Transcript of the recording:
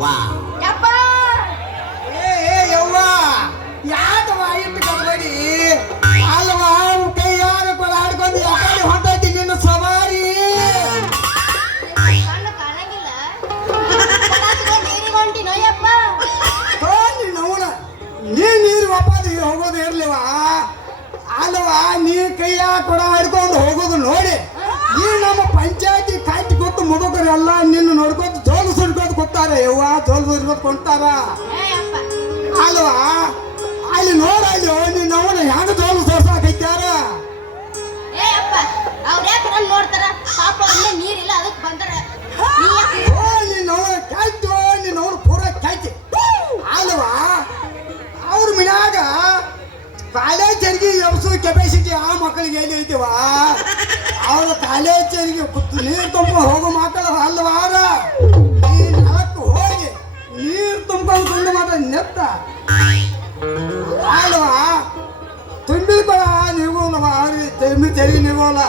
ವಾ ಯಪ್ಪ! ಏ ಏ ಯವ್ವ ಯಾಕವ ಇಟ್ಟು ಕಟ್ಬೇಡಿ ಅಲ್ವಾ ಕೈಯಾಗ ಕೊಡ ಆಡ್ಕೊಂಡು ಯಾಕಡೆ ಹೊಂಟೈತಿ ನಿನ್ನ ಸವಾರಿ. ನೀ ನೀರು ವಾಪಸ್ ಹೋಗೋದು ಇರ್ಲಿವ? ಅಲ್ವಾ ನೀ ಕೈಯಾಗ ಕೊಡ ಹಿಡ್ಕೊಂಡು ಹೋಗೋದು ನೋಡಿ. ಈ ನಮ್ಮ ಪಂಚಾಯತಿ ಕಾಯ್ತಿ ಗೊತ್ತು ಮುದುಕರೆಲ್ಲ ನಿನ್ನ ನೋಡ್ಕೊತ ಜೋಲು ಸುಡ್ಕೋತ ಕೊಡ್ತಾರೆ ಯವ್ವ ಜೋಲು ಕೊಂತಾರ ಕೊಡ್ತಾರ ಅಲ್ವಾ? ಅಲ್ಲಿ ನೋಡ ಅಲ್ಲಿ ನೀನು ಅವನ ಹೆಂಗ ಯಪ್ಪ ಅವ್ರ ಯಾಕೆ ನನ್ನ ಅವನ ಕಾಯ್ತು ಪೂರ ಕಾಯ್ತಿ ಅವ್ರ ಮನ್ಯಾಗ ಕಾಲೇಜರಿಗೆ ಎಬ್ಸೋ ಕೆಪಾಸಿಟಿ ಆ ಮಕ್ಕಳಿಗೆ ಎಲ್ಲಿ ಐತಿವ ಅವ್ರ ಕಾಲೇಜರಿಗೆ ನೀರು ತುಂಬ ಹೋಗೋ ಮಕ್ಕಳು ಅಲ್ವಾರ? मी त्यांनी निवडला